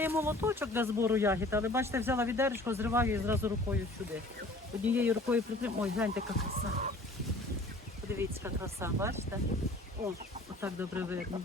Має молоточок для збору ягід, але бачите, взяла відеречко, зриваю і зразу рукою сюди. Однією рукою притримую. Ой, гляньте, яка краса. Подивіться, яка краса, бачите? О, отак добре видно.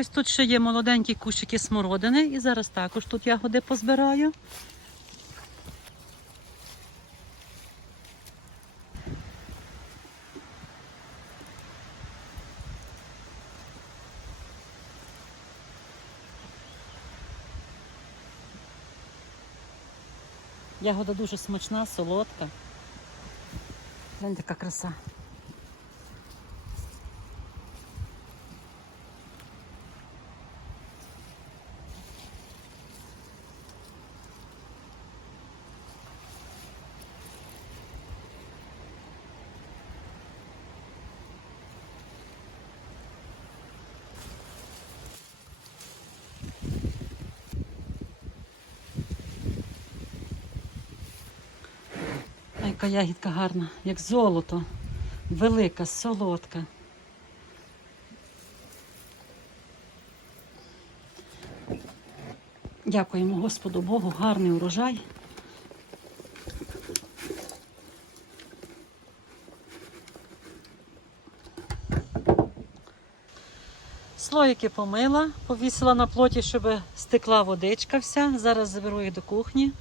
Ось тут ще є молоденькі кущики смородини. І зараз також тут ягоди позбираю. Ягода дуже смачна, солодка. Гляньте, яка краса. Ай, яка ягідка гарна, як золото. Велика, солодка. Дякуємо Господу Богу, гарний урожай. Слоїки помила, повісила на плоті, щоб стекла водичка вся. Зараз заберу їх до кухні.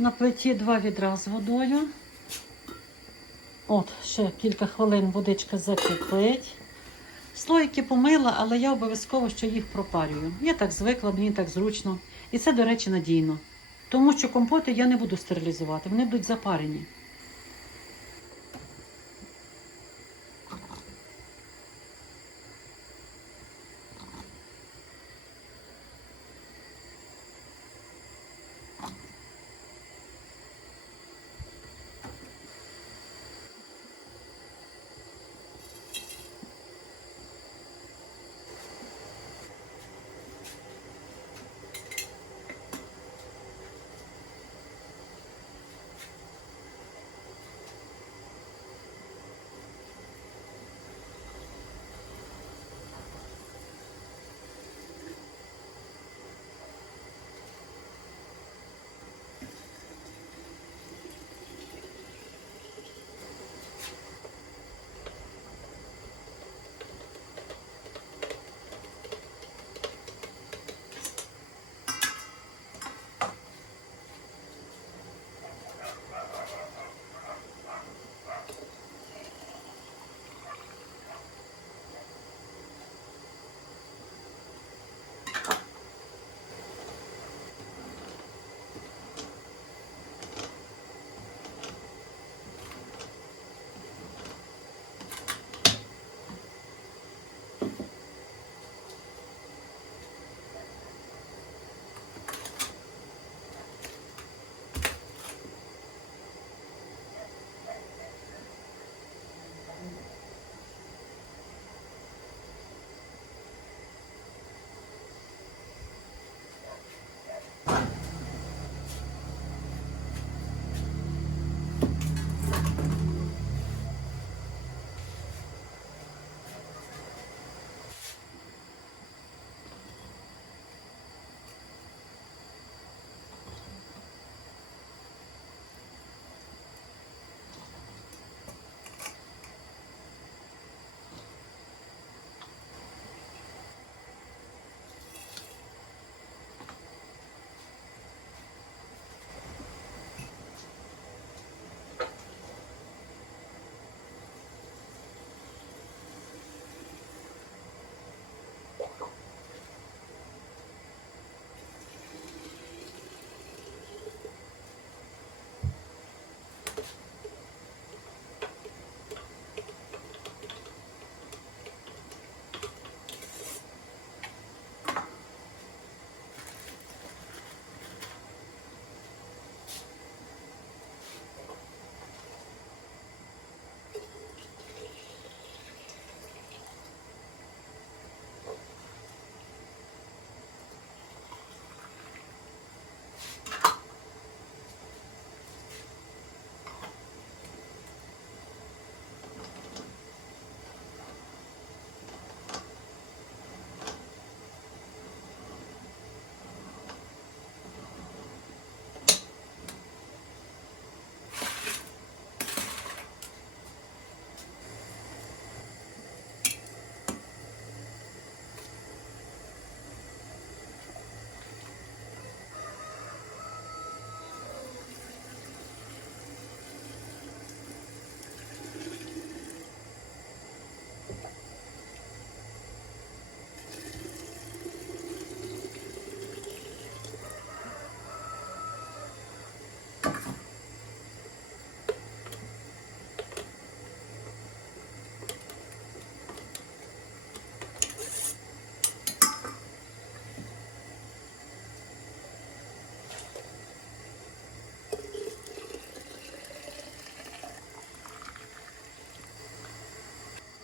На плиті два відра з водою. От, ще кілька хвилин водичка закипить. Слоїки помила, але я обов'язково ще їх пропарюю. Я так звикла, мені так зручно. І це, до речі, надійно. Тому що компоти я не буду стерилізувати, вони будуть запарені.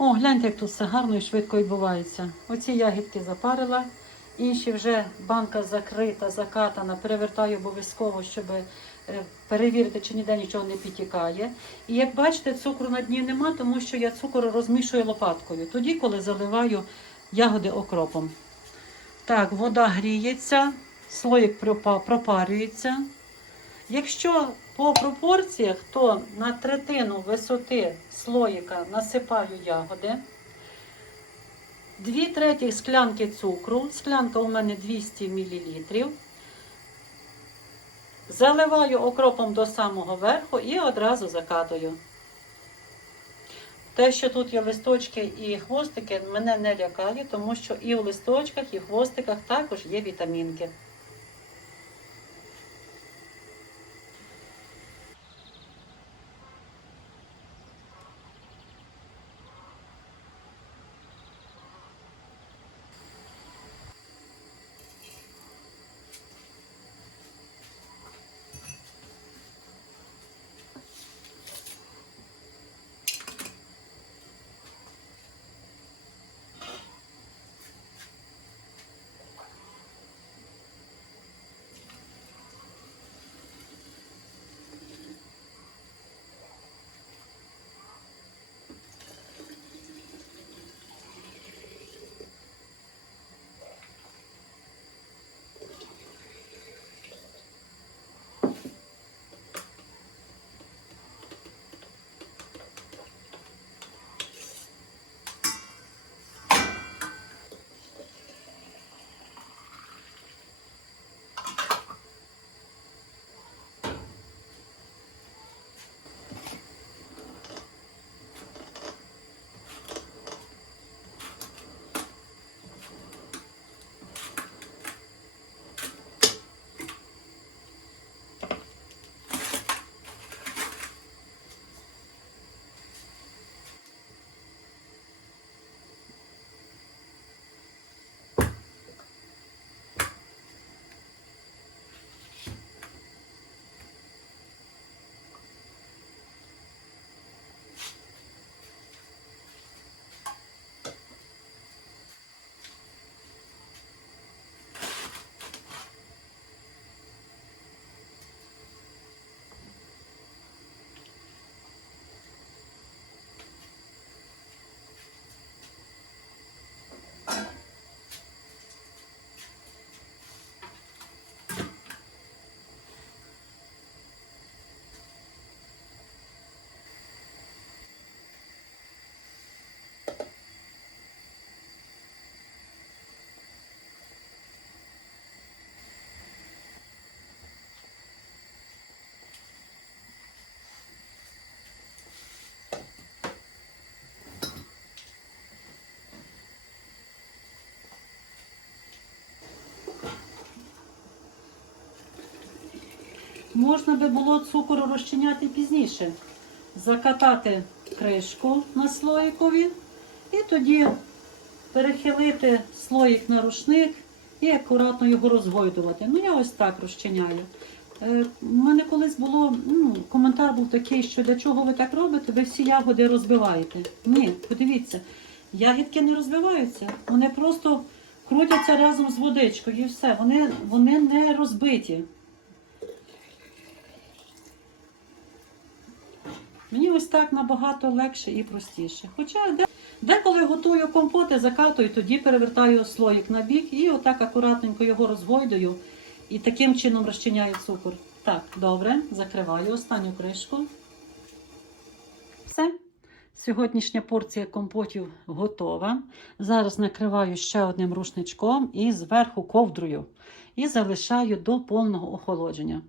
О, гляньте, як тут все гарно і швидко відбувається. Оці ягідки запарила, інші вже банка закрита, закатана. Перевертаю обов'язково, щоб е, перевірити, чи ніде нічого не підтікає. І як бачите, цукру на дні нема, тому що я цукор розмішую лопаткою. Тоді, коли заливаю ягоди окропом. Так, вода гріється, слоїк пропа- пропарюється. Якщо по пропорціях, то на третину висоти слоїка насипаю ягоди. Дві треті склянки цукру. Склянка у мене 200 мл. Заливаю окропом до самого верху і одразу закатую. Те, що тут є листочки і хвостики, мене не лякає, тому що і в листочках, і в хвостиках також є вітамінки. Можна би було цукор розчиняти пізніше. Закатати кришку на слоїкові і тоді перехилити слоїк на рушник і акуратно його розгойдувати. Ну, я ось так розчиняю. Е, У мене колись було, ну, коментар був такий, що для чого ви так робите, ви всі ягоди розбиваєте. Ні, подивіться, ягідки не розбиваються, вони просто крутяться разом з водичкою і все. Вони, вони не розбиті. Мені ось так набагато легше і простіше. Хоча деколи готую компоти, закатую, тоді перевертаю слоїк на бік і отак акуратненько його розгойдую і таким чином розчиняю цукор. Так, добре, закриваю останню кришку. Все. Сьогоднішня порція компотів готова. Зараз накриваю ще одним рушничком і зверху ковдрою. І залишаю до повного охолодження.